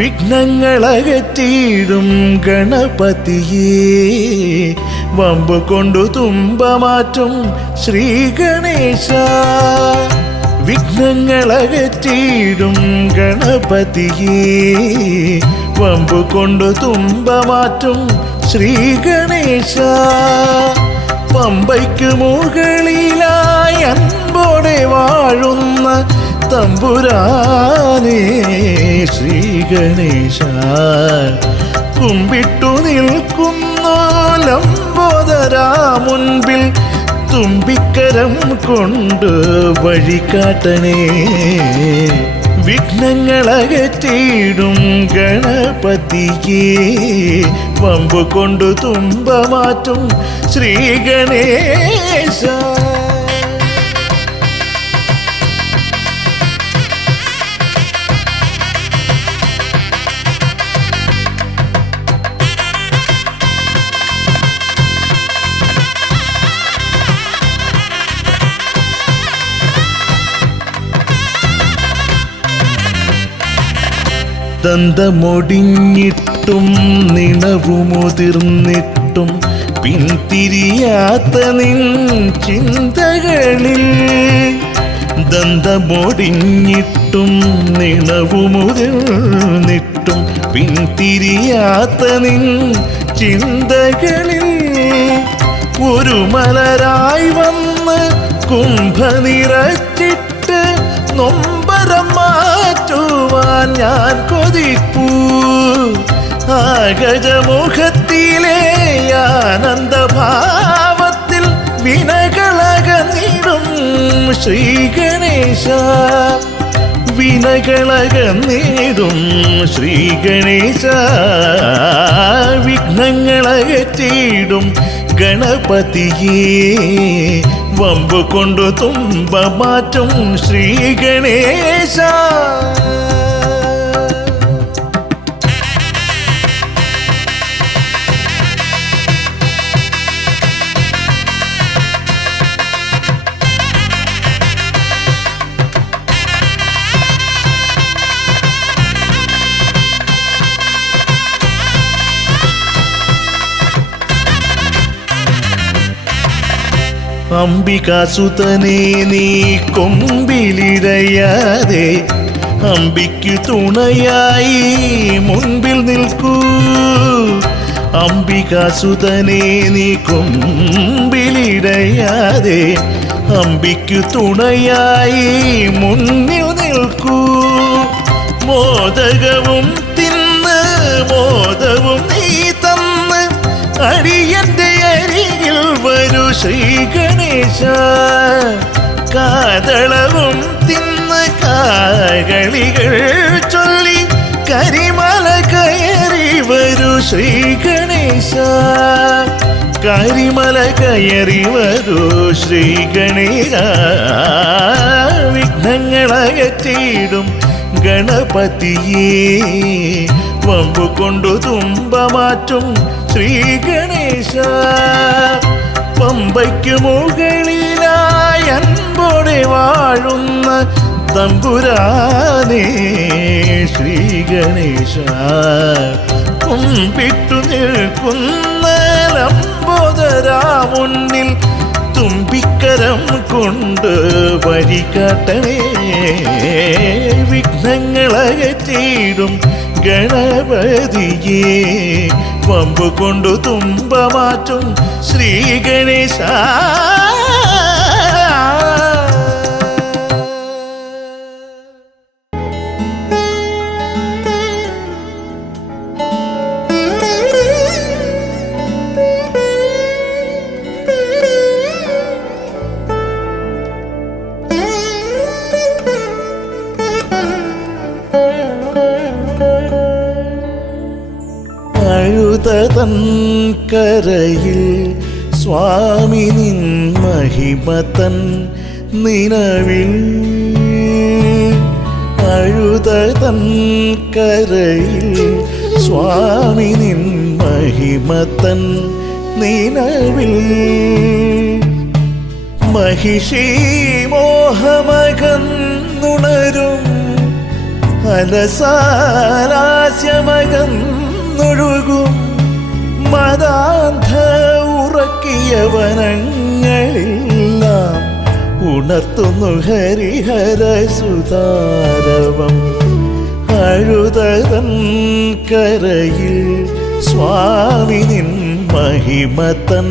വിഘ്നങ്ങളകറ്റിയിടും ഗണപതിയേ വമ്പു കൊണ്ടു തുമ്പ മാറ്റും ശ്രീ ഗണേശ വിഘ്നങ്ങളകറ്റിയിടും ഗണപതിയേ വമ്പു കൊണ്ടു തുമ്പ മാറ്റും ശ്രീ ഗണേശ പമ്പയ്ക്ക് മുകളിലായി അൻപോടെ വാഴുന്ന തമ്പുരാനേ ശ്രീ ഗണേശ കുമ്പിട്ടു നിൽക്കുന്നു ലംബോദരാ മുൻപിൽ തുമ്പിക്കരം കൊണ്ട് വഴികാട്ടണേ വിഘ്നങ്ങളകറ്റിയിടും ഗണപതിയേ വമ്പു കൊണ്ടു തുമ്പ മാറ്റും ശ്രീ ഗണേശ ദന്തമൊടിഞ്ഞിട്ടും നിണവുമുതിർന്നിട്ടും പിന്തിരിയാത്ത നിൻ ചിന്തകളിൽ ദന്തമൊടിഞ്ഞിട്ടും നിണവുമുതിർന്നിട്ടും പിന്തിരിയാത്ത നിൻ ചിന്തകളിൽ ഒരു മലരായി വന്ന് കുംഭ നിറച്ചിട്ട് നൊമ്പരം മാറ്റുവാൻ ഞാൻ കൊതിപ്പൂ ആഗജമുഖത്തിലെ ആനന്ദഭാവത്തിൽ വിനകളകന്നിടും ശ്രീ ഗണേശ വിനകളകന്നിടും ശ്രീ ഗണേശ വിഘ്നങ്ങളകറ്റിയിടും ഗണപതിയേ വമ്പു കൊണ്ടു തുമ്പ മാറ്റും ശ്രീ ഗണേശ അംബികാസുതനെ നീ കൊമ്പിലിടയാതെ അംബിക്കു തുണയായി മുൻപിൽ നിൽക്കൂ അംബികാസുതനെ നീ കൊമ്പിലിടയാതെ അംബിക്കു തുണയായി മുന്നിൽ നിൽക്കൂ മോദകവും തിന്ന് മോദവും നീ തന്ന് അടിയന്റെ അരികിൽ വരൂ ശ്രീ ഗണേശ കാതളവും തിന്ന് കാകളികൾ ചൊല്ലി കരിമല കയറി വരൂ ശ്രീ ഗണേശ കരിമല കയറി വരൂ ശ്രീ ഗണേശ വിഘ്നങ്ങളകറ്റിയിടും ഗണപതിയേ വമ്പു കൊണ്ടു തുമ്പ മാറ്റും ശ്രീ ഗണേശ പമ്പയ്ക്ക് മുകളിലായി അൻപോടെ വാഴുന്ന തമ്പുരാനേ ശ്രീ ഗണേശ കുമ്പിട്ടു നിൽക്കുന്ന ലംബോദരാ മുന്നിൽ തുമ്പിക്കരം കൊണ്ട് വഴികാട്ടണേ വിഘ്നങ്ങളകറ്റിയിടും ഗണപതിയേ വമ്പു കൊണ്ടു തുമ്പ മാറ്റും ശ്രീ ഗണേശ തൻ കരയിൽ സ്വാമി നിൻ മഹിമതൻ നിലവിൽ അഴുതൻ കരയിൽ സ്വാമി നിൻ മഹിമതൻ നിലവിൽ മഹിഷി മോഹമകന്നുണരും അലസാലാസ്യമകന്നൊഴുകും മതാന്ധ ഉറക്കിയ വനങ്ങളെല്ലാം ഉണർത്തുന്നു ഹരിഹര സുതാരവം. അഴുതൻ കരയിൽ സ്വാമി നിൻ മഹിമതൻ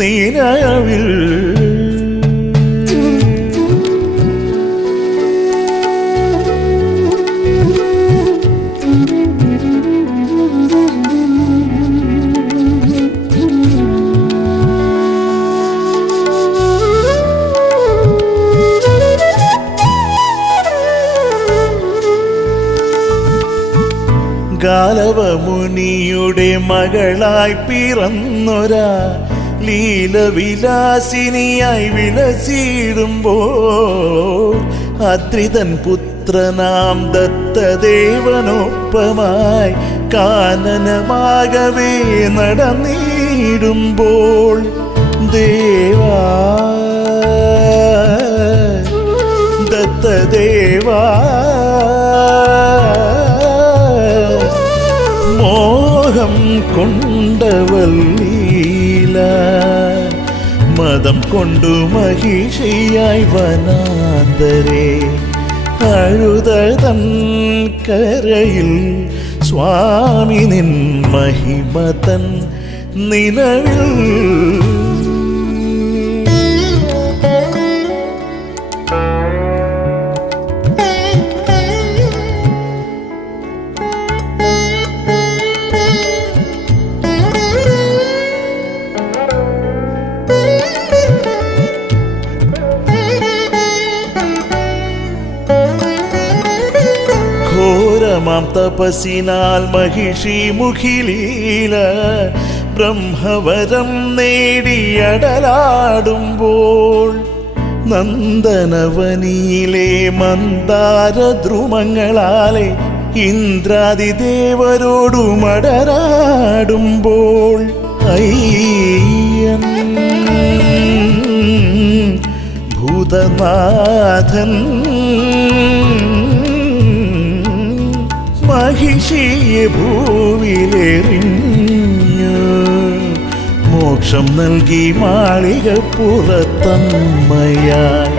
നിലവിൽ. ഗാലവമുനിയുടെ മകളായി പിറന്നൊരാ ലീലവിലാസിനിയായി വിലസിടുമ്പോൾ അദ്രിതൻ പുത്രനാം ദത്തദേവനൊപ്പമായി കാനനമാകവേ നടന്നിടുമ്പോൾ ദേവാ ദത്തദേവാ മോഹം കൊണ്ടവല്ലീല മതം കൊണ്ടു മഹിഷിയായി വനാന്തരേ അഴുതൻ കരയിൽ സ്വാമി നിൻ മഹിമതൻ നിലവിൽ. ഘോരമാം തപസിനാൽ മഹിഷി മുഖിലീല ബ്രഹ്മവരം നേടിയടലാടുമ്പോൾ നന്ദനവനിയിലെ മന്ദാരദ്രുമങ്ങളാലെ ഇന്ദ്രാദിദേവരോടു മടരാടുമ്പോൾ അയ്യൻ ഭൂതനാഥൻ മഹിഷിയെ ഭൂവിലെറിഞ്ഞു മോക്ഷം നൽകി മാളിക പുറത്തമ്മയായി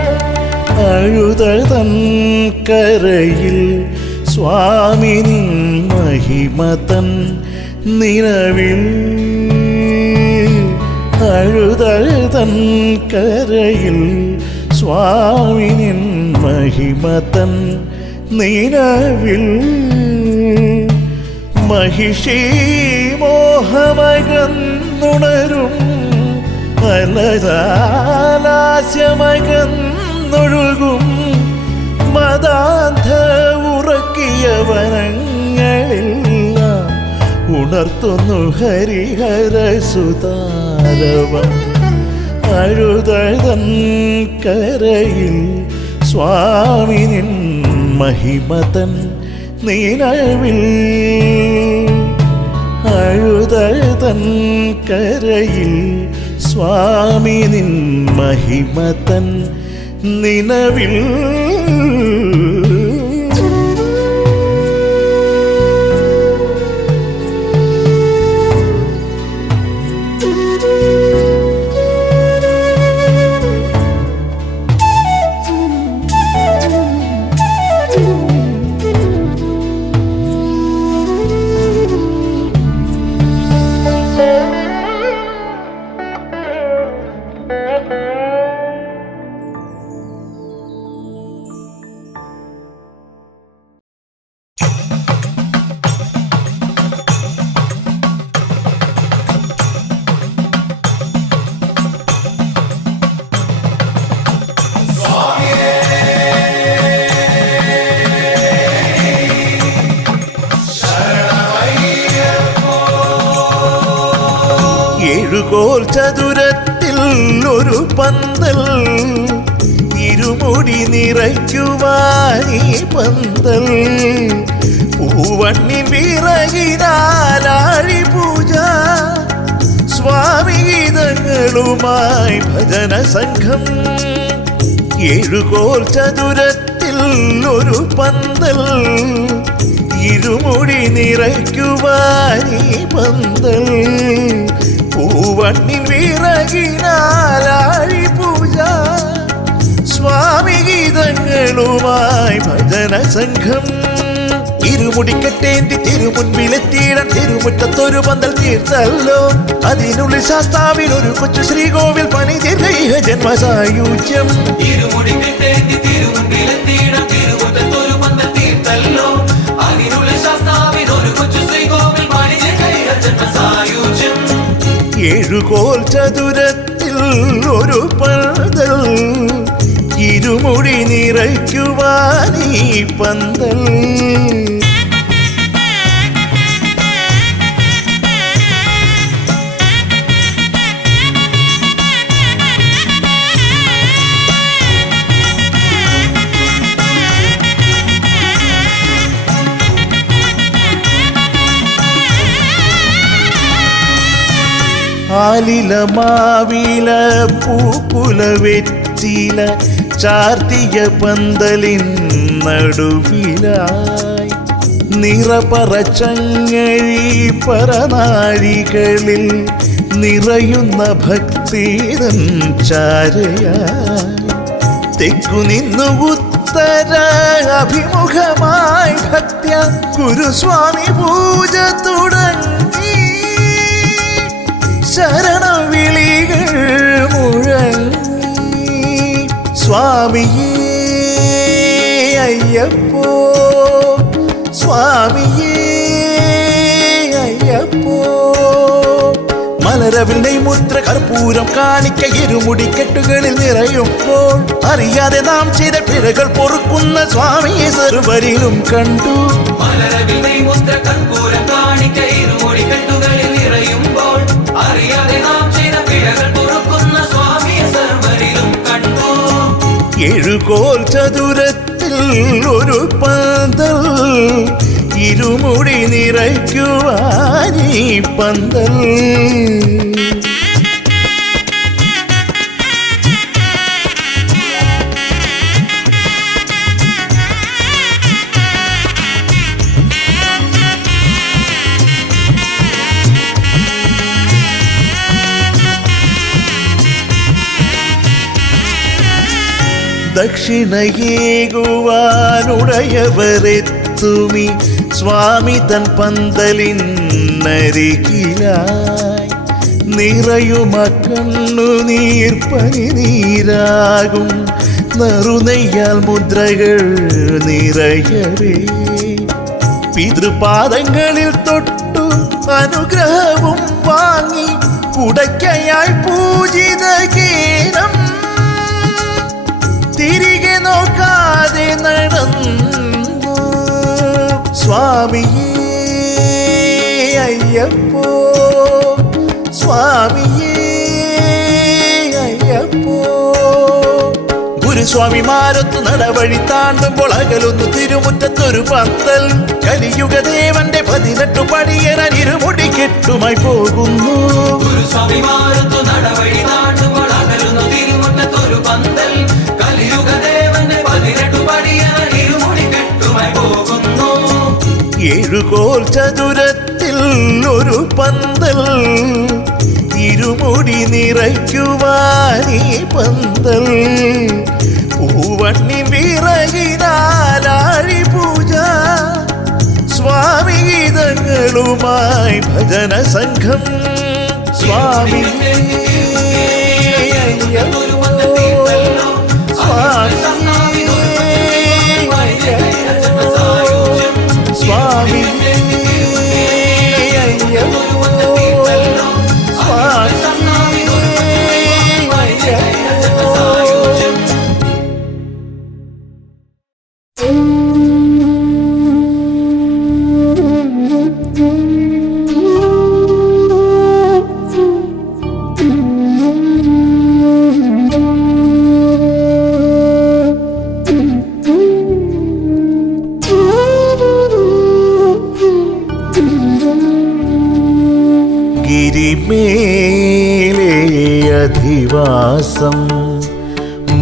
അഴുതൻ കരയിൽ സ്വാമി നിൻ മഹിമതൻ നിലവിൽ. അഴുതൻ കരയിൽ സ്വാമി നിൻ മഹിമതൻ നിലവിൽ. മഹിഷി മോഹമകന്നുണരും അലസാലാസ്യമകന്നൊഴുകും മതാന്ധ ഉറക്കിയ വനങ്ങളെല്ലാം ഉണർത്തുന്നു ഹരിഹര സുതാരവം. അഴുതൻ കരയിൽ സ്വാമി നിൻ മഹിമതൻ നിലവിൽ. അഴുതൻ കരയിൽ സ്വാമി നിൻ മഹിമതൻ നിലവിൽ. എഴുകോൽ ചതുരത്തിൽ ഒരു പന്തൽ ഇരുമുടി നിറയ്ക്കുവാനീ പന്തൽ പൂവണ്ണിൻ വിറകിനാലാഴി പൂജ സ്വാമി ഗീതങ്ങളുമായി ഭജന സംഘം. എഴുകോൽ ചതുരത്തിൽ ഒരു പന്തൽ ഇരുമുടി നിറയ്ക്കുവാനീ പന്തൽ പൂവണ്ണിൻ വിറകിനാലാഴി പൂജ സ്വാമി ഗീതങ്ങളുമായി ഭജന സംഘം ഇരുമുടിക്കെട്ടേന്തി തിരുമുൻപിലെത്തിയിടം തിരുമുറ്റത്തൊരു പന്തൽ തീർത്തല്ലോ അതിനുള്ളിൽ ശാസ്താവിൽ ഒരു കൊച്ചു ശ്രീകോവിൽ പണി തീർക്ക ജന്മസായുജ്യം ഇരുമുടിക്കെട്ടേന്തി തിരുമുൻപിലെത്തിയിടം തിരുമുറ്റത്തൊരു പന്തൽ തീർത്തല്ലോ അതിനുള്ളിൽ ശാസ്താവിൽ ഒരു കൊച്ചു ശ്രീകോവിൽ പണി തീർക്ക ജന്മസായുജ്യം ഏഴുകോൽ ചതുരത്തിൽ ഒരു പന്തൽ ഇരുമുടി നിറയ്ക്കുവാനീ പന്തൽ ആലില മാവില പൂക്കുല വെറ്റില ചാർത്തിയ പന്തലിൻ നടുവിലായി നിറപറച്ചങ്ങഴി പറനാഴികളിൽ നിറയുന്ന ഭക്തിതൻ ചാരയായി തെക്കുനിന്നു ഉത്തര അഭിമുഖമായി ഭക്ത്യ ഗുരുസ്വാമി പൂജ തുടങ്ങി ശരണം വിളികൾ മുഴങ്ങി സ്വാമിയേ അയ്യപ്പോ സ്വാമിയേ അയ്യപ്പോ മലരവിൽ നെയ്മുദ്ര കർപ്പൂരം കാണിക്ക ഇരുമുടിക്കെട്ടുകളിൽ നിറയുമ്പോൾ അറിയാതെ നാം ചെയ്ത പിഴകൾ പൊറുക്കുന്ന സ്വാമിയെ സർവരിലും കണ്ടു മലരവിൽ നെയ്മുദ്ര കർപ്പൂരം കാണിക്ക ഇരുമുടിക്കെട്ടുകളിൽ നിറയുമ്പോൾ അറിയാതെ നാം ചെയ്ത പിഴകൾ പൊറുക്കുന്ന സ്വാമിയെ സർവരിലും കണ്ടു ഏഴുകോൽ ചതുരത്തിൽ ഒരു പന്തൽ ഇരുമുടി നിറയ്ക്കുവാനീ പന്തൽ ദക്ഷിണയേകുവാനുടയവരെത്തുമി സ്വാമി തൻ പന്തലിനരികിലായി നിറയുമ കണ്ണുനീർപ്പനി നീരാകും നറുനെയ്യാൽ മുദ്രകൾ നിറയവേ പിതൃപാദങ്ങളിൽ തൊട്ടു അനുഗ്രഹവും വാങ്ങി കുടയ്ക്കയായി പൂജിത ഗീനം തിരികെ നോക്കാതെ നടന്നു സ്വാമിയേ അയ്യപ്പോ സ്വാമിയേ അയ്യപ്പോ ഗുരുസ്വാമിമാരൊത്തു നടവഴി താണ്ടുമ്പോൾ അകലൊന്നു തിരുമുറ്റത്തൊരു പന്തൽ കലിയുഗദേവന്റെ 18 പടിയറൻ ഇരുമുടി കെട്ടുമായി പോകുന്നു ഗുരുസ്വാമിമാരൊത്തു നടവഴി താണ്ടുമ്പോൾ അകലുന്നു തിരുമുറ്റത്തൊരു പന്തൽ കലിയുഗദേവന്റെ 18 പടിയറൻ ഇരുമുടി കെട്ടുമായി പോകുന്നു ഏഴുകോൽ ചതുരത്തിൽ ഒരു പന്തൽ ഇരുമുടി നിറയ്ക്കുവാനീ പന്തൽ പൂവണ്ണി വിറകിനാലാഴി പൂജ സ്വാമി ഗീതങ്ങളുമായി ഭജന സംഘം സ്വാമി സ്വാമി ഗിരിമേലെ അധിവാസം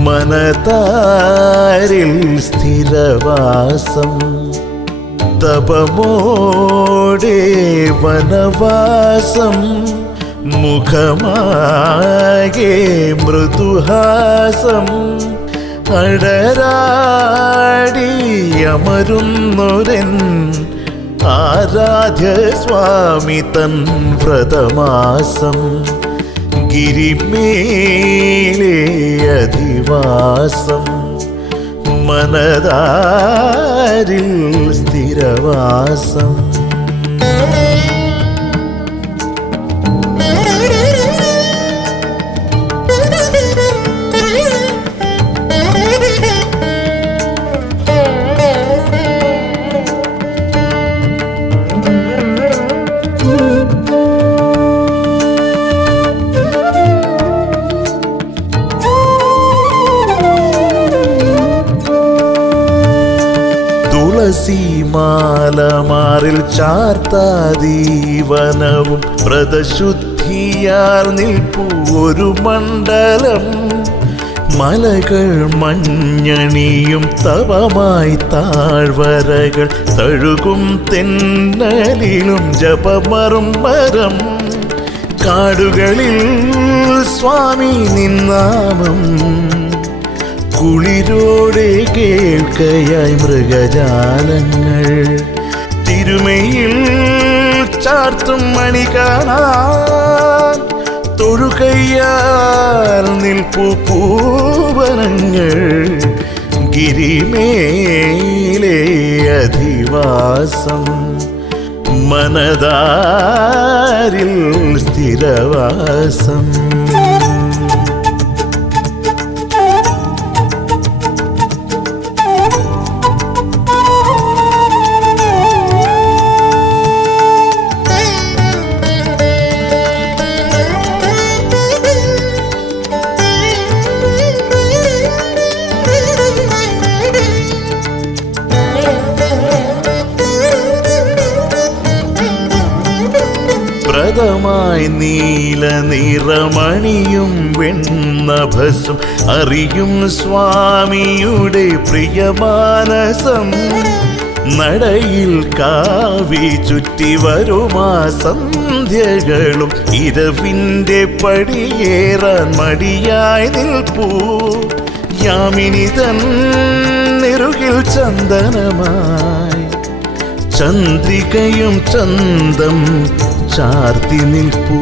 മനതാരിൽ സ്ഥിരവാസം തപമോടെ വനവാസം മുഖമാകെ മൃദുഹാസം അടരാടി അമരുന്നൊരൻ ആരാധ്യ സ്വാമി തൻ വ്രതമാസം ഗിരിമേലേ അധിവാസം മനതാരിൽ സ്ഥിരവാസം തുളസിമാലമാറിൽ ചാർത്താദീവനവും വ്രതശുദ്ധിയാൽ നിൽപ്പൂ ഒരു മണ്ഡലം മലകൾ മഞ്ഞണിയും തവമായി താഴ്വരകൾ തഴുകും തെന്നലിലും ജപമർമ്മരം കാടുകളിൽ സ്വാമി നിന്നാമം കുളിരോടെ കേൾക്കയായി മൃഗജാലങ്ങൾ തിരുമയിൽ ചാർത്തും മണി കാണാൻ തൊഴുകയ്യാൽ നിൽപ്പു പൂവനങ്ങൾ ഗിരിമേലേ അധിവാസം മനതാരിൽ സ്ഥിരവാസം വ്രതമായി നീല നിറമണിയും വെണ്ണഭസും അറിയും സ്വാമിയുടെ പ്രിയമാനസം നടയിൽ കാവി ചുറ്റി വരുമാ സന്ധ്യകളും ഇരവിൻ്റെ പടിയേറാൻ മടിയായി നിൽപ്പൂ യാമിനി തൻ നെറുകിൽ ചന്ദനമായി ചന്ദ്രികയും ചന്തം ചാർത്തി നിൽപ്പൂ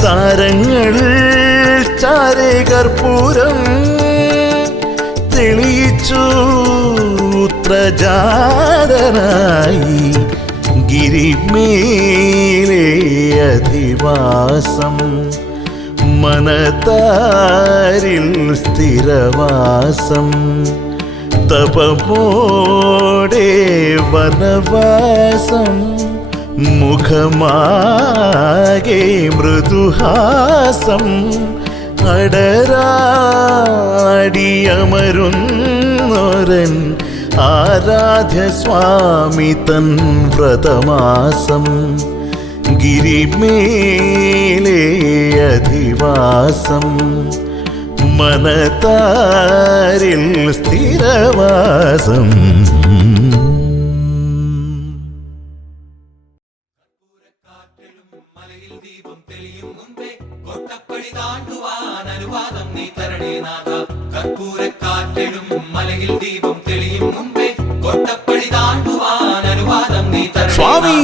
താരങ്ങൾ ചാരേ കർപ്പൂരം തെളിയിച്ചു ഉത്രജാതനായി ഗിരിമേലേ അധിവാസം മനതാരിൽ സ്ഥിരവാസം തപമോടെ വനവാസം മുഖമാകെ മൃദുഹാസം അടരാടിയമരുന്നൊരൻ ആരാധ്യ സ്വാമി തൻ വ്രതമാസം ഗിരിമേലേ അധിവാസം മനതാരിൽ സ്ഥിരവാസം മലയിൽ ദീപം തെളിയും മുമ്പേ കൊട്ടപ്പടി താണ്ടുവാൻ അനുവാദം നീ തരണേ നാഥ കർപ്പൂരക്കാറ്റിടും മലയിൽ ദീപം തെളിയും മുമ്പേ കൊട്ടപ്പടി താണ്ടുവാൻ അനുവാദം നീ തരണേ സ്വാമി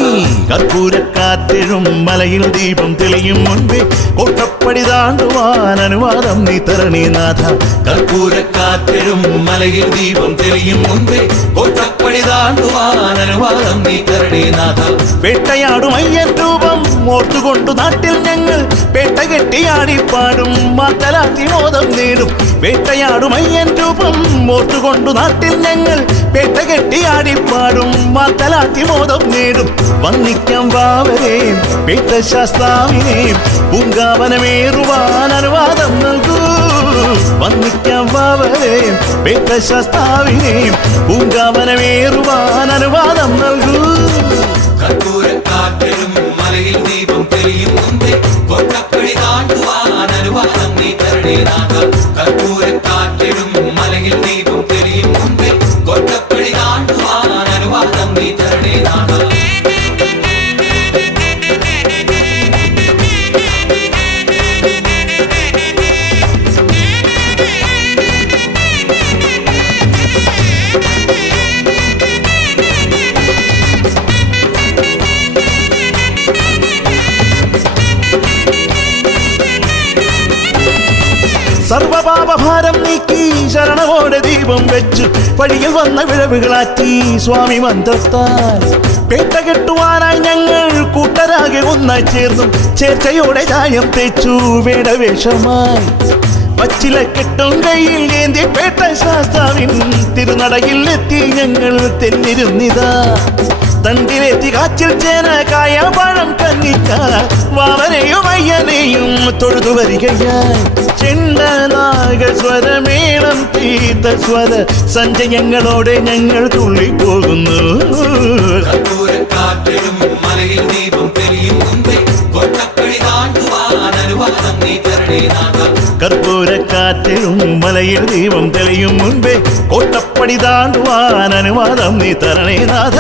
കർപ്പൂരക്കാറ്റിടും മലയിൽ ദീപം തെളിയും മുൻപേ കൊട്ടപ്പടി താണ്ടുവാൻ അനുവാദം നീ തരണേ നാഥ കർപ്പൂരക്കാറ്റിടും മലയിൽ ദീപം തെളിയും മുമ്പേ കൊട്ടപ്പടി താണ്ടുവാൻ അനുവാദം നീ തരണേ നാഥ വേട്ടയാടും അയ്യൻ രൂപം ഓർത്തുകൊണ്ടു നാട്ടിൽ ഞങ്ങൾ പേട്ട കെട്ടിയാടിപ്പാടും മാത്തലാത്തി മോദം നേടും വേട്ടയാടും അയ്യൻ രൂപം ഓർത്തുകൊണ്ടു നാട്ടിൽ ഞങ്ങൾ പേട്ട കെട്ടിയാടിപ്പാടും മാത്തലാത്തി മോദം നേടും വന്നിക്കാം വാവരേം പേട്ട ശാസ്താവിനേം പൂങ്കാവനമേറുവാൻ അനുവാദം നൽകൂ വന്നിക്കാം വാവരേം പേട്ട ശാസ്താവിനേം പൂങ്കാവനമേറുവാൻ അനുവാദം നൽകൂ കർപ്പൂരക്കാറ്റിടും മലയിൽ ദീപം തെളിയും മുമ്പേ കൊട്ടപ്പടി താണ്ടുവാൻ അനുവാദം നീ തരണേ നാഥ കർപ്പൂരക്കാറ്റിടും മലയിൽ ദീപം തെളിയും മുമ്പേ കൊട്ടപ്പടി താണ്ടുവാൻ അനുവാദം നീ തരണേ നാഥ സർവപാപഭാരം നീക്കി ശരണമോടെ ദീപം വെച്ചു വഴിയിൽ വന്ന വിഴവുകളാറ്റി സ്വാമി മന്ത്രത്താൽ പേട്ട കെട്ടുവാനായി ഞങ്ങൾ കൂട്ടരാകെ ഒന്നായി ചേർന്നു ചേർച്ചയോടെ ചായം തേച്ചു വേടവേഷമായി പച്ചില കെട്ടും കയ്യിൽ ഏന്തി പേട്ട ശാസ്താവിൻ തിരുനടയിൽ എത്തി ഞങ്ങൾ തെന്നിരുന്നിതാ തണ്ടിലെത്തി കാച്ചിൽ ചേന കായ പഴം കന്നിക്ക വാവനെയും അയ്യനെയും തൊഴുതു വരികയായി ചെണ്ടനാഗസ്വരമേളം തീർത്ത സ്വര സഞ്ചയങ്ങളോടെ ഞങ്ങൾ തുള്ളിപ്പോകുന്നു കർപ്പൂരക്കാറ്റിടും മലയിൽ ദീപം തെളിയും മുമ്പേ കൊട്ടപ്പടി താണ്ടുവാൻ അനുവാദം നീ തരണേ നാഥ കർപ്പൂരക്കാറ്റിലും മലയിൽ ദീപം തെളിയും മുൻപേ കോട്ടപ്പടി താണ്ടുവാൻ അനുവാദം നീ തരണേ നാഥ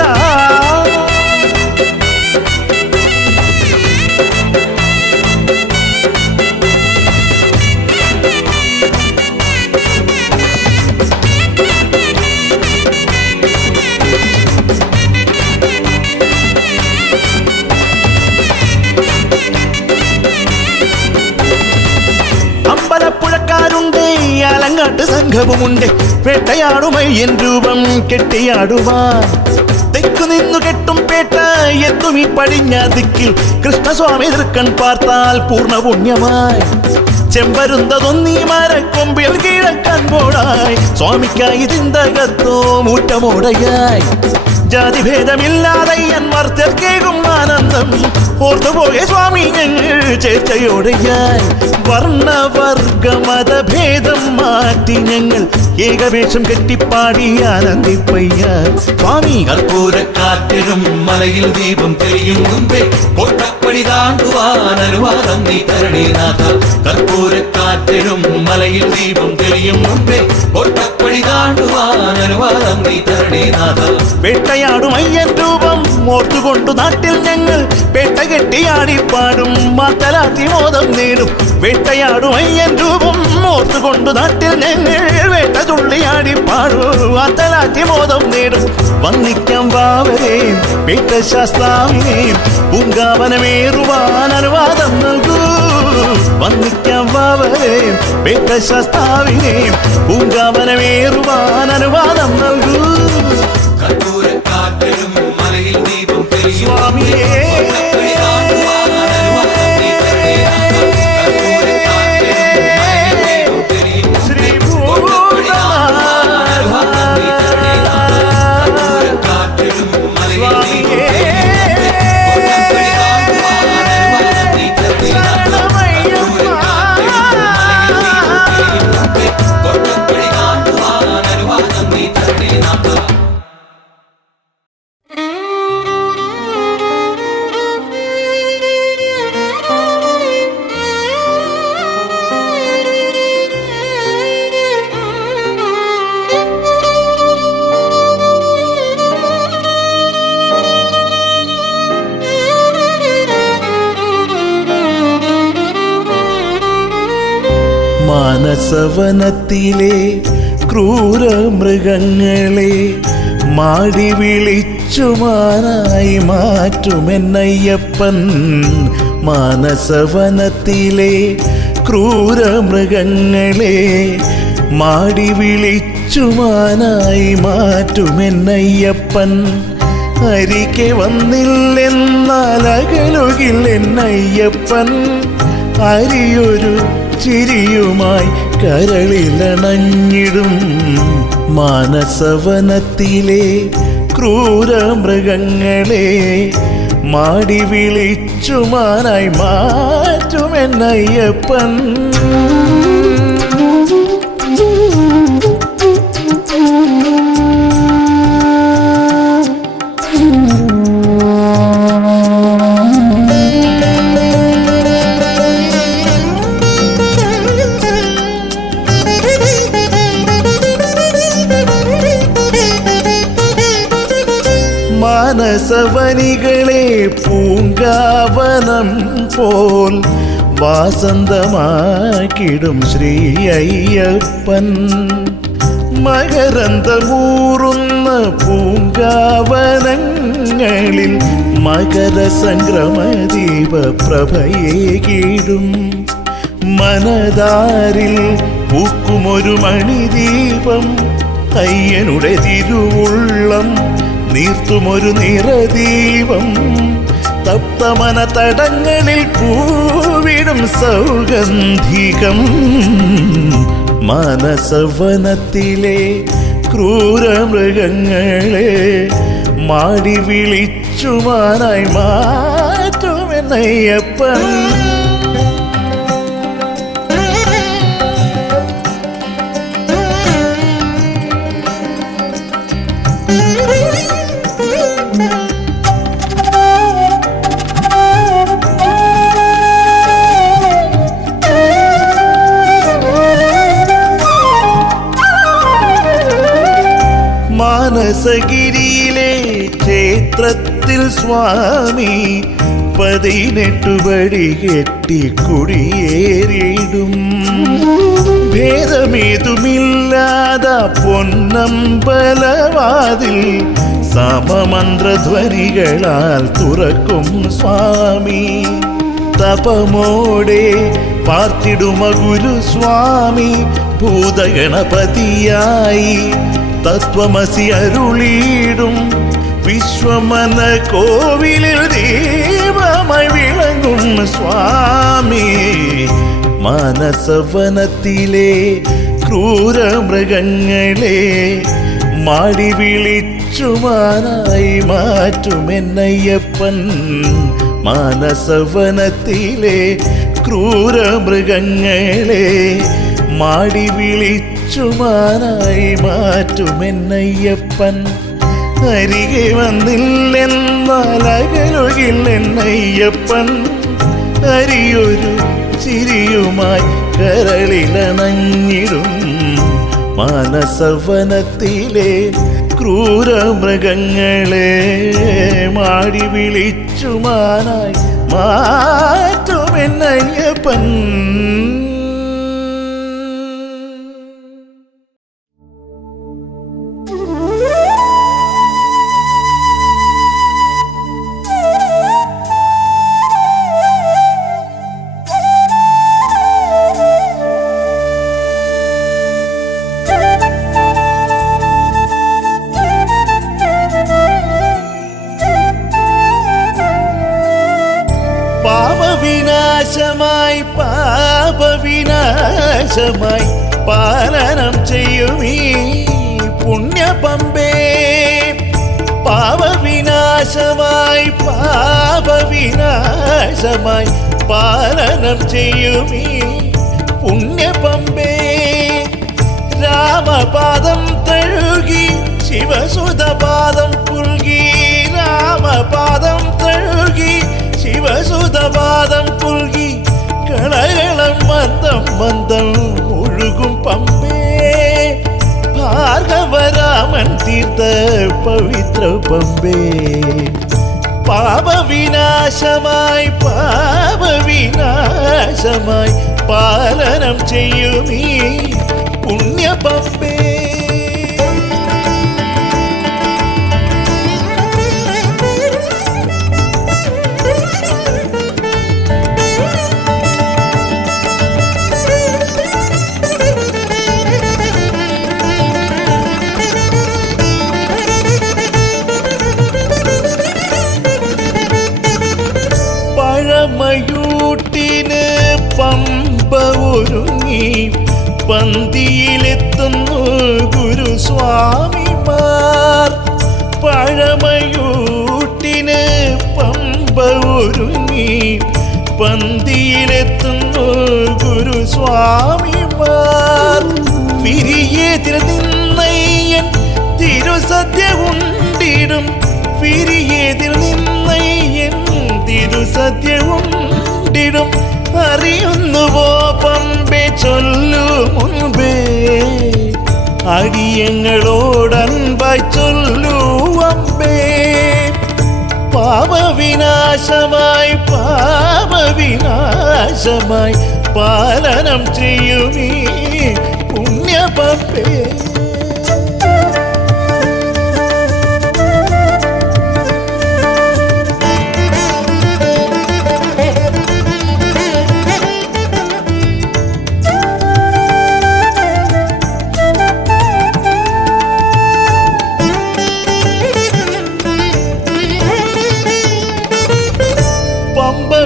അമ്പലപ്പുഴക്കാരുണ്ട് ആലങ്ങാട്ട് സംഘവുമുണ്ട് വേട്ടയാടുമയ്യൻ രൂപം കെട്ടിയാടുവാൻ തെക്കു നിന്നു കെട്ടും പേട്ട എത്തും ഈ പടിഞ്ഞ ദിക്കിൽ കൃഷ്ണസ്വാമി തൃക്കൺ പാർത്താൽ പൂർണ്ണ പുണ്യമായി ചെമ്പരുന്തതൊന്നീ മരക്കൊമ്പിൽ കിഴക്കൻപോടായി സ്വാമിക്കായി തിന്തകത്തോ മൂട്ടമോടയായി ജാതിഭേദമില്ലാതയ്യന്മാർ തെർക്കേകും ആനന്ദം ഓർത്തുപോകെ സ്വാമി ഞങ്ങൾ ചേർച്ചയോടെയായി വർണ്ണവർഗമതഭേദം മാറ്റി ഞങ്ങൾ ഏകവേഷം കെട്ടിപ്പാടി ആനന്ദിപ്പയ്യ സ്വാമി കർപ്പൂരക്കാറ്റിലും മലയിൽ ദീപം തെളിയും മുമ്പേ കൊട്ടപ്പടി താണ്ടുവാൻ അനുവാദം നീ തരണേ നാഥ കർപ്പൂരക്കാറ്റിലും മലയിൽ ദീപം തെളിയും മുമ്പേ കൊട്ടപ്പടി താണ്ടുവാൻ അനുവാദം നീ തരണേ നാഥ വേട്ടയാടും അയ്യൻ രൂപം ഓർത്തുകൊണ്ടു നാട്ടിൽ ഞങ്ങൾ പേട്ട കെട്ടിയാടിപ്പാടും മാത്തലാത്തി മോദം നേടും വേട്ടയാടും അയ്യൻ രൂപം ഓർത്തുകൊണ്ടു നാട്ടിൽ ഞങ്ങൾ വേട്ട തുള്ളിയാടിപ്പാടും മാത്തലാത്തി മോദം നേടും വന്നിക്കാം വാവരെയും പേട്ട ശാസ്താവിനെയും പൂങ്കാവനമേറുവാൻ അനുവാദം നൽകൂ വന്നിക്കാം വാവരെയും പേട്ട ശാസ്താവിനെയും പൂങ്കാവനമേറുവാൻ അനുവാദം നൽകൂ കർപ്പൂരക്കാറ്റിലും മലയിൽ ദീപം തെളിയും സ്വാമിയേ കൊട്ടപ്പടി താണ്ടുവാൻ അനുവാദം നീ തരണേ നാഥ കർപ്പൂരക്കാറ്റിലും മലയിൽ ദീപം തെളിയും ശ്രീ കൊട്ടപ്പടി താണ്ടുവാൻ അനുവാദം നീ തരണേ നാഥ കർപ്പൂരക്കാറ്റിലും മലയിൽ ദീപം കൊട്ടപ്പടി താണ്ടുവാൻ അനുവാദം നീ തരണേ നാഥ മാനസവനത്തിലെ ക്രൂരമൃഗങ്ങളെ മാടി വിളിച്ചുമാനായി മാറ്റുമെന്നയ്യപ്പൻ മാനസവനത്തിലെ ക്രൂരമൃഗങ്ങളെ മാടി വിളിച്ചുമാനായി മാറ്റുമെന്നയ്യപ്പൻ അരികെ വന്നില്ലെന്നാൽ അകലുകില്ലെന്നയ്യപ്പൻ അരിയൊരു ചിരിയുമായി കരളിലണഞ്ഞിടും മാനസവനത്തിലെ ക്രൂരമൃഗങ്ങളെ മാടി വിളിച്ചുമാനായി മാറ്റുമെന്നയ്യപ്പൻ മാനസവനികളെ പൂങ്കാവനം പോൽ വാസന്തമാക്കിടും ശ്രീ അയ്യപ്പൻ. മകരന്തമൂറുന്ന പൂങ്കാവനങ്ങളിൽ മകരസംക്രമദീപ പ്രഭയേകിടും. മനതാരിൽ പൂക്കുമൊരു മണിദീപം, അയ്യനുടെ തിരുവുള്ളം നീർത്തുമൊരു നിറദീപം. തപ്തമന തടങ്ങളിൽ പൂവിടും സൗഗന്ധികം. മാനസവനത്തിലെ ക്രൂരമൃഗങ്ങളെ മാടി വിളിച്ചുമാനായി മാറ്റുമെന്നയ്യപ്പൻ. മാനസഗിരിയിലെ ക്ഷേത്രത്തിൽ സ്വാമി 18 പടി കെട്ടി കുടിയേറിയിടും. ഭേദമേതുമില്ലാത പൊന്നമ്പലവാതിൽ സമമന്ത്രധ്വനികളാൽ തുറക്കും സ്വാമി. തപമോടെ പാർത്തിടുമ ഗുരുസ്വാമി ഭൂതഗണപതിയായി തത്വമസി അരുളിയിടും. വിശ്വമന കോവിലിൽ ദീപമായി വിളങ്ങും സ്വാമി. മാനസവനത്തിലെ ക്രൂരമൃഗങ്ങളെ മാടി വിളിച്ചുമാനായി മാറ്റുമെന്നയ്യപ്പൻ. മാനസവനത്തിലെ ക്രൂരമൃഗങ്ങളെ മാടി വിളിച്ചുമാനായി മാറ്റുമെന്നയ്യപ്പൻ. അരികെ വന്നില്ലെന്നാൽ അകലുകില്ലെന്നയ്യപ്പൻ. അരിയൊരു ചിരിയുമായി കരളിലണഞ്ഞിടും. മാനസവനത്തിലെ ക്രൂരമൃഗങ്ങളെ മാടി വിളിച്ചുമാനായി മാറ്റുമെന്നയ്യപ്പൻ. പാപവിനാശമായി പാലനം ചെയ്യുമീ പുണ്യപമ്പേ. പാപവിനാശമായി പാലനം ചെയ്യുമീ പുണ്യപമ്പേ. രാമപാദം തഴുകി ശിവസുതപാദം പുൽകി. രാമപാദം തഴുകി ശിവസുതപാദം പുൽകി. കളകളം മന്ദം മന്ദം ഒഴുകും പമ്പേ. ഭാർഗവരാമൻ തീർത്ത പവിത്ര പമ്പേ. പാപവിനാശമായി പാലനം ചെയ്യുമീ പുണ്യപമ്പേ. പഴമയൂട്ടിന് പമ്പ ഒരുങ്ങി പന്തിയിലെത്തുന്നു ഗുരുസ്വാമിമാർ. പഴമയൂട്ടിന് പമ്പ ഒരുങ്ങി പന്തിയിലെത്തുന്നു ഗുരുസ്വാമിമാർ. വിരിയേതിൽ നിന്നയ്യൻ തിരുസദ്യ ഉണ്ടിടും. വിരിയേതിൽ നിന്നയ്യൻ തിരുസദ്യ ഉണ്ടിടും. അറിയുന്നുവോ പമ്പേ ചൊല്ലു മുൻപേ. അടിയങ്ങളോടൻപായി ചൊല്ലു അമ്പേ. പാപവിനാശമായി പാപവിനാശമായി പാലനം ചെയ്യുമീ പുണ്യപമ്പേ.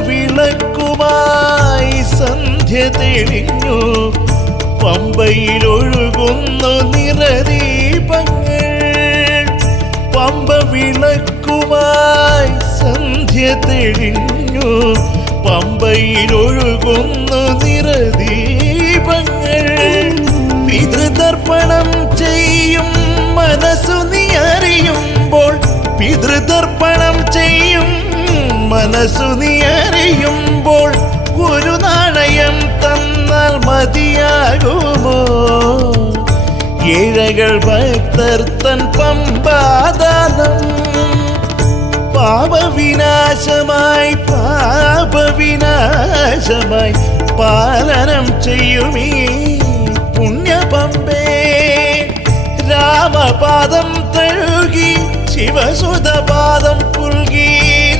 വിളക്കുമായി സന്ധ്യ തെളിഞ്ഞു പമ്പയിലൊഴുകുന്നു നിറദീപങ്ങൾ. പമ്പ വിളക്കുമായി സന്ധ്യ തെളിഞ്ഞു പമ്പയിലൊഴുകുന്നു നിറദീപങ്ങൾ. പിതൃതർപ്പണം ചെയ്യും മനസ്സു നീ അറിയുമ്പോൾ, പിതൃതർപ്പണം ചെയ്യും മനസ്സു നീ അറിയുമ്പോൾ, ഒരു നാണയം തന്നാൽ മതിയാകുമോ? ഏഴകൾ ഭക്തർ തൻ പമ്പാദാനം. പാപവിനാശമായി പാപവിനാശമായി പാലനം ചെയ്യുമീ പുണ്യപമ്പേ. രാമപാദം തഴുകി ശിവസുതപാദം പുൽകി,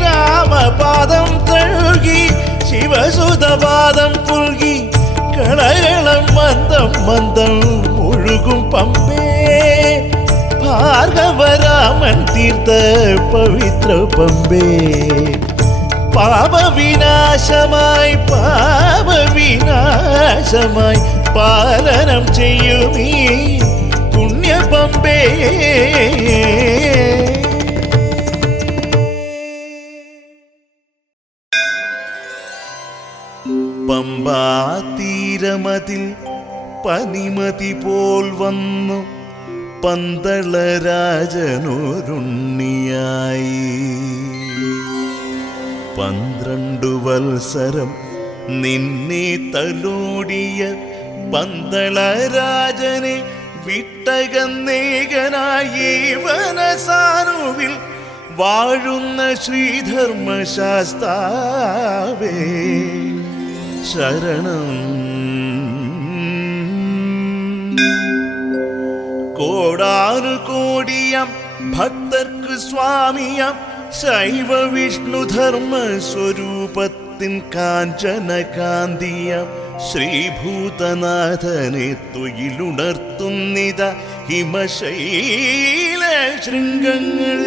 രാമപാദം തഴുകി ശിവസുതപാദം പുൽകി, കളകളം മന്ദം മന്ദം ഒഴുകും പമ്പേ. ഭാർഗവരാമൻ തീർത്ത പവിത്ര പമ്പേ. പാപവിനാശമായി പാപവിനാശമായി പാലനം ചെയ്യുമീ പുണ്യപമ്പേ. പമ്പാതീരമതിൽ പനിമതി പോൽ വന്നു പന്തളരാജനൊരുണ്ണിയായി. 12 വത്സരം നിന്നെ തലോടിയ പന്തളരാജനെ വിട്ടകന്നേകനായി വനസാനുവിൽ വാഴുന്ന ശ്രീധർമ്മശാസ്താവേ ശരണം. കോടാനുകോടിയം ഭക്തർക്ക് സ്വാമിയം ശൈവ വിഷ്ണുധർമ്മ സ്വരൂപത്തിൻ കാഞ്ചന കാന്തിയം ശ്രീഭൂതനാഥനെ തൊയിലുണർത്തുന്നിത ഹിമശൈല ശൃംഗങ്ങൾ.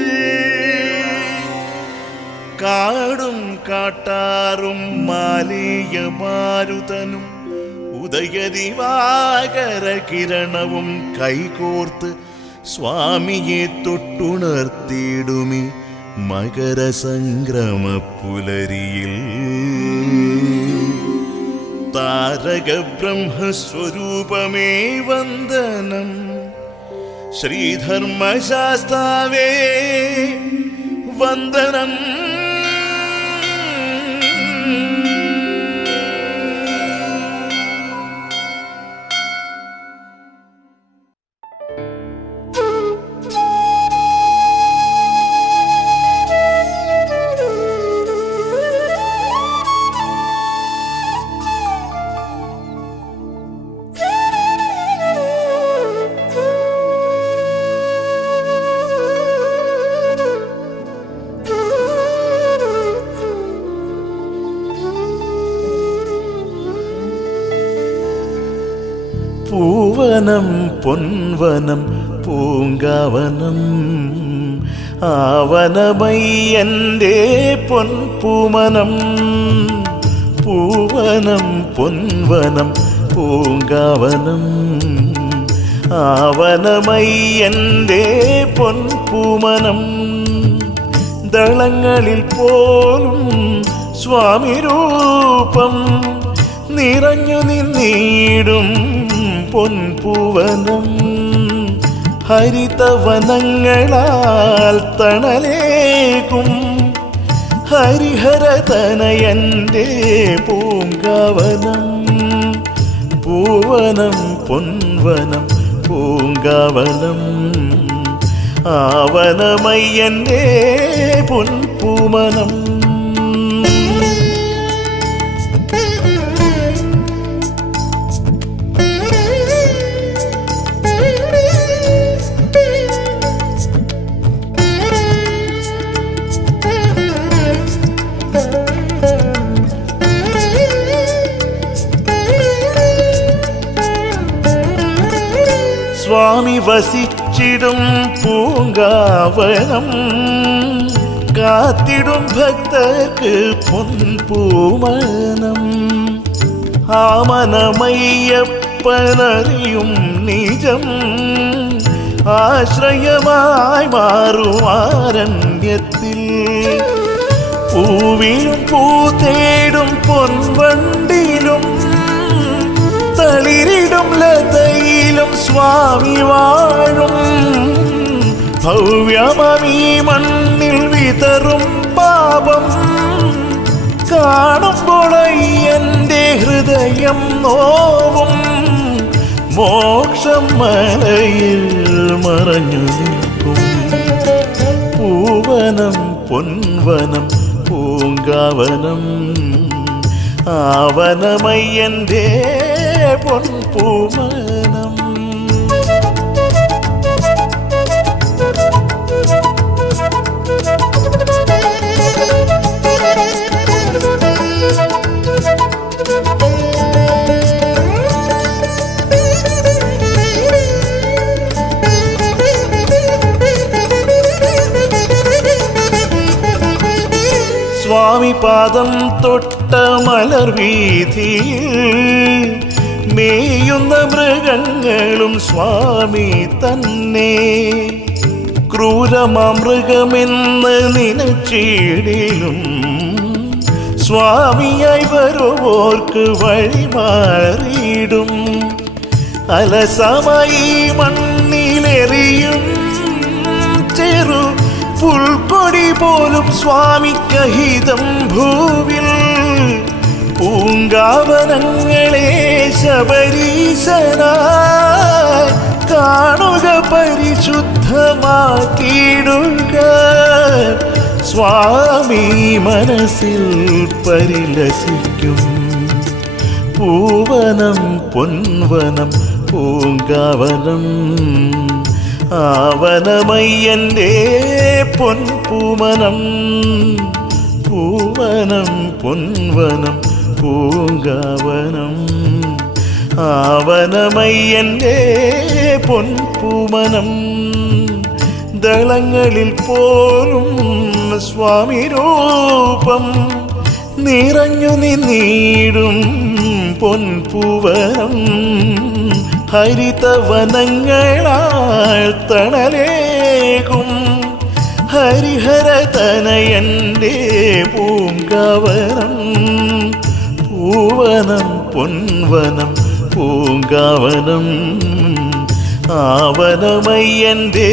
കാടും കാട്ടാറും മാലേയ മാരുതനും ഉദയദിവാകര കിരണവും കൈകോർത്ത് സ്വാമിയെ തൊട്ടുണർത്തിയിടുമി മകരസംക്രമ പുലരിയിൽ. താരക ബ്രഹ്മസ്വരൂപമേ വന്ദനം. ശ്രീധർമ്മശാസ്താവേ വന്ദനം. പൂവനം പൊൻവനം പൂങ്കാവനം ആവനമയ്യൻ്റെ പൊൻപൂമനം. പൂവനം പൊൻവനം പൂങ്കാവനം ആവനമയ്യൻ്റെ പൊൻപൂമനം. ദളങ്ങളിൽ പോലും സ്വാമിരൂപം നിറഞ്ഞു നിന്നീടും പൊൻപൂവനം. ഹരിതവനങ്ങളാൽ തണലേകും ഹരിഹരതനയൻ്റെ പൂങ്കാവനം. പൂവനം പൊൻവനം പൂങ്കാവനം ആവനമയ്യൻ്റെ പൊൻപൂമനം. പൂമനം. സ്വാമി വസിച്ചിടും പൂങ്കാവനം കാത്തിടും ഭക്തർക്ക് പൊൻപൂമനം. ആമനമയ്യപ്പനറിയും നിജം ആശ്രയമായി മാറുമാരണ്യത്തിൽ. പൂവിലും പൂതേടും പൊൻവണ്ടിലും തളിരിടും ലതയിലും സ്വാമി വാഴും. ഭവ്യമീ മണ്ണിൽ വിതറും പാപം കാണുമ്പോൾ എൻ്റെ ഹൃദയം നോവും. മോക്ഷം മലയിൽ മറഞ്ഞു നിൽക്കും. പൂവനം പൊൻവനം പൂങ്കാവനം ആവനമയ്യൻ്റെ പൊൻപൂമനം. സ്വാമി പാദം തൊട്ട മലർവീഥിയിൽ മേയുന്ന മൃഗങ്ങളും സ്വാമി തന്നെ. ക്രൂരമൃഗമെന്ന് നിനച്ചിടിലും സ്വാമിയായി വരുവോർക്ക് വഴിമാറിയിടും. അലസമായി മണ്ണിലെറിയും ചെറു പുൽക്കൊടി പോലും സ്വാമിക്കഹിതം ഭൂവിൽ. പൂങ്കാവനങ്ങളെ ശബരീശനായി കാണുക പരിശുദ്ധമാക്കിയിടുക. സ്വാമി മനസ്സിൽ പരിലസിക്കും. പൂവനം പൊൻവനം പൂങ്കാവനം ആവനമയ്യൻ്റെ പൊൻപൂമനം. പൂവനം പൊൻവനം പൂങ്കാവനം ആവനമയ്യൻ്റെ പൊൻപൂമനം. ദളങ്ങളിൽ പോലും സ്വാമി രൂപം നിറഞ്ഞു നിന്നിടും പൊൻപൂവനം. ഹരിതവനങ്ങളാൽ തണലേകും ഹരിഹരതനയൻ്റെ പൂങ്കാവനം. പൂവനം പൊൻവനം പൂങ്കാവനം ആവനമയ്യൻ്റെ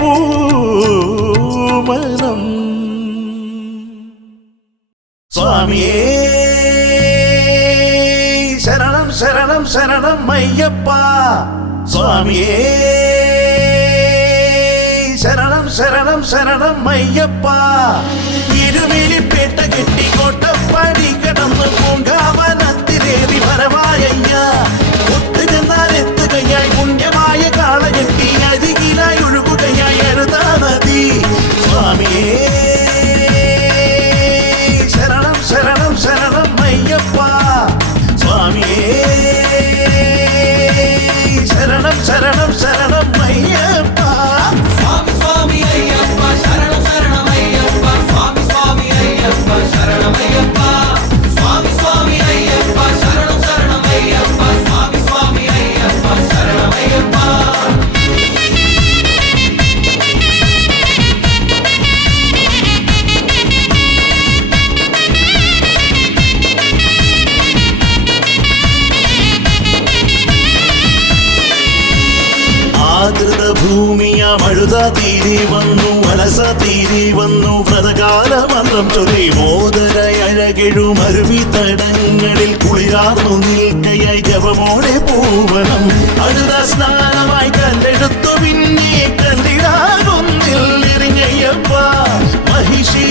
പൂമനം. സ്വാമിയേ ശരണം ശരണം ശരണം അയ്യപ്പ. സ്വാമിയേ ശരണം ശരണം ശരണം അയ്യപ്പ. ഇരുമിലിപ്പേട്ട കെട്ടി കോട്ടപ്പടി കടന്ന് പൂങ്കാവനത്തിലേറി വരവായയ്യ. ഒത്തുചെന്നാൽ എത്തുകയായി പുണ്യമായ കാളകെട്ടി അരികിലായി ഒഴുകുകയായി അഴുതാ നദി. സ്വാമിയേ ശരണം ശരണം ശരണം അയ്യപ്പ. സ്വാമിയേ ശരണം ശരണം ശരണം അയ്യപ്പ. സ്വാമി സ്വാമി അയ്യപ്പ ശരണം ശരണം അയ്യപ്പ. സ്വാമി സ്വാമി അയ്യപ്പ ശരണം അയ്യപ്പ. സ്വാമി സ്വാമി അയ്യപ്പ ശരണം ശരണം അയ്യപ്പ. സ്വാമി സ്വാമി അയ്യപ്പ ശരണം അയ്യപ്പ. ഭൂമിയ മഴുത തീരി വന്നു അലസ തീരി വന്നു. വ്രതകാല മന്ത്രം ചൊല്ലി മോദരയഴകിഴും അരുവി തടങ്ങളിൽ കുളിരാർന്നു നിൽക്കയായി ജപമോടെ പൂവനം. അഴുത സ്നാനമായി കല്ലെടുത്തു പിന്നെ കല്ലിടാകുന്നിൽ എറിഞ്ഞയ്യപ്പ. മഹിഷി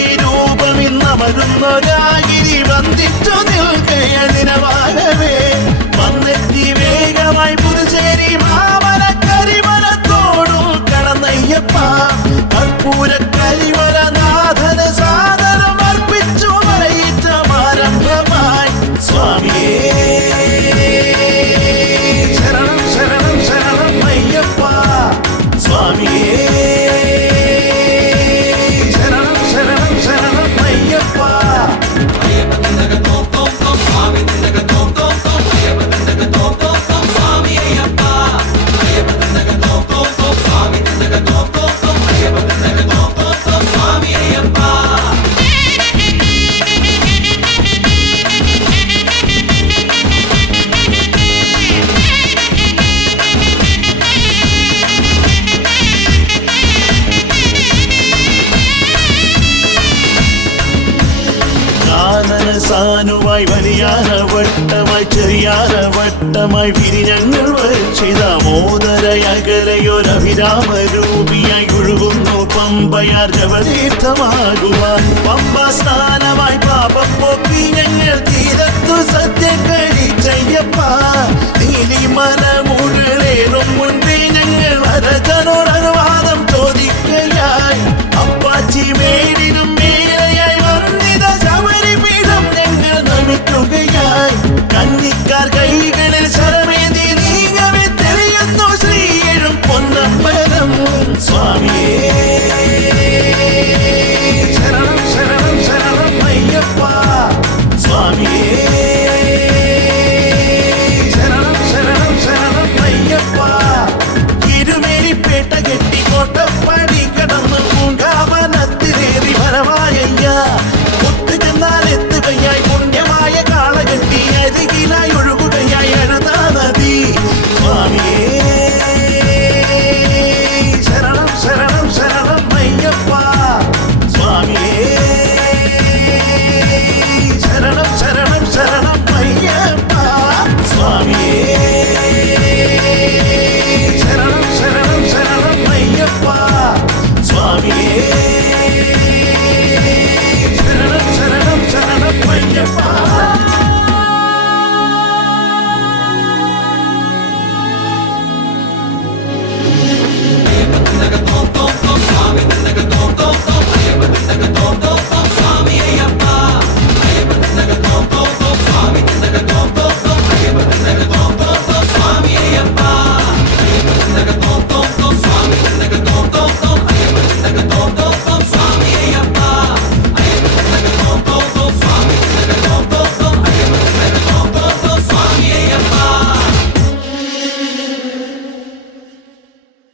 വട്ടമായി വലിയാറ വട്ടമായി ചെറിയാറ വട്ടമായി വിരിഞ്ഞങ്ങൾ വരച്ചിത മോദരയകലയൊരഭിരാമരൂപിയായി ഒഴുകുന്നു പമ്പയാർ ജപതീർത്ഥമാകുവാൻ പമ്പ സ്നാനമായി പാപം പോക്കി ഞങ്ങൾ തീരത്തു സത്യ കഴിച്ചയ്യപ്പ നീലിമല മുകളേറും